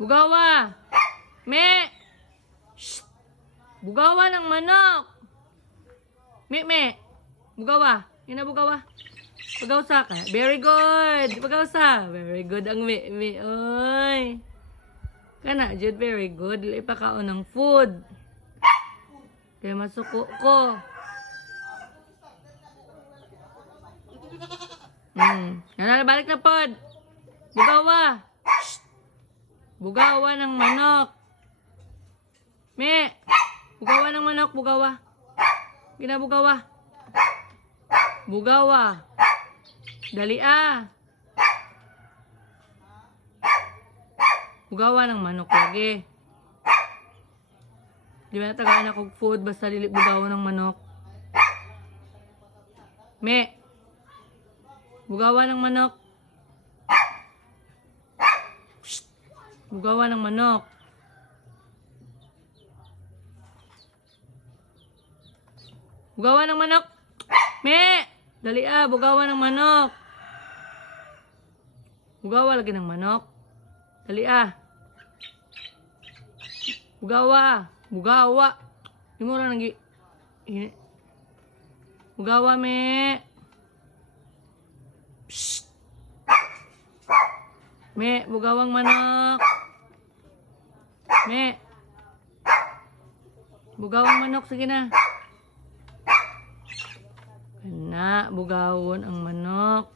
Bugawa! Me! Shh! Bugawa ng manok! Me! Bugawa! Yan na bugawa. Pagawsa ka. Very good! Pagawsa! Very good ang me. Oy! Kana, Jude, very good. Dili pa kaon ng food. Kaya masuko ko. Balik na pod. Bugawa! Shh! Bugawa ng manok. Me! Bugawa ng manok, bugawa. Ginabugawa. Bugawa. Dali ah. Bugawa ng manok lagi. Di ba natagaan ako food basta dili bugawa ng manok. Me. Bugawa ng manok. Shh. Bugawa ng manok. Bugawa ng manok. Me! Dali ah, bugawa ng manok. Bugawa lagi ng manok. Dali ah. Bugawa. Bugawa. Di mo rin bugawa, me. Psst. Me, bugawang manok. Me. Bugawang manok, sige na. Na, bugawon ang manok.